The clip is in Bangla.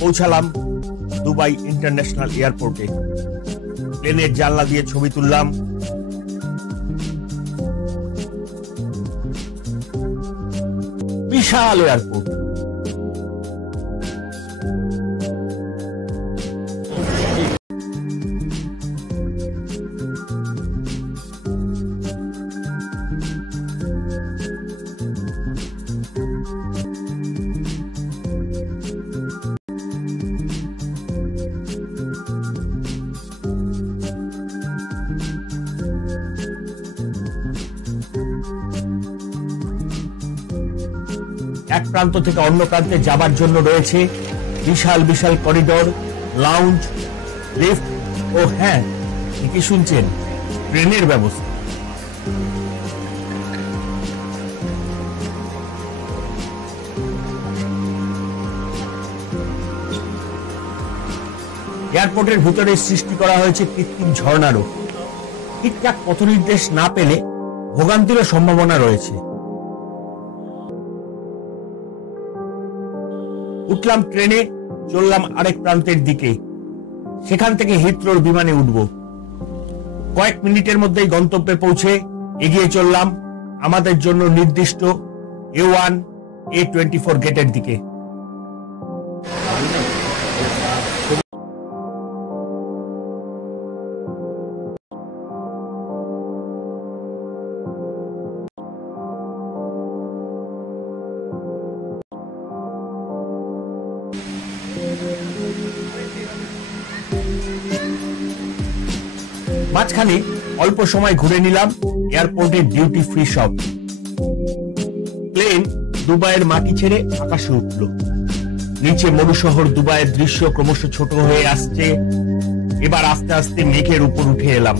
পৌঁছালাম দুবাই ইন্টারন্যাশনাল এয়ারপোর্টে। প্লেনের জানলা দিয়ে ছবি তুললাম। বিশাল এয়ারপোর্ট। এক প্রান্ত থেকে অন্য প্রান্তে যাবার জন্য রয়েছে বিশাল বিশাল করিডোর, লাউঞ্জ, লিফট ও হ্যাঁ, ঠিকই শুনছেন, ট্রেনের ব্যবস্থা। এয়ারপোর্টের ভিতরে সৃষ্টি করা হয়েছে কৃত্রিম ঝর্ণারও। ঠিকঠাক পথ নির্দেশ না পেলে ভোগান্তিরও সম্ভাবনা রয়েছে। উঠলাম ট্রেনে, চললাম আরেক প্রান্তের দিকে। সেখান থেকে হিথ্রোর বিমানে উঠব। কয়েক মিনিটের মধ্যেই গন্তব্যে পৌঁছে এগিয়ে চললাম আমাদের জন্য নির্দিষ্ট A1, A24 গেটের দিকে। মাঝখানে অল্প সময় ঘুরে নিলাম এয়ারপোর্টের ডিউটি ফ্রি শপ। প্লেন দুবাইয়ের মাটি ছেড়ে আকাশে উঠল। নিচে মরু শহর দুবাইয়ের দৃশ্য ক্রমশ ছোট হয়ে আসছে। এবার আস্তে আস্তে মেঘের উপর উঠে এলাম।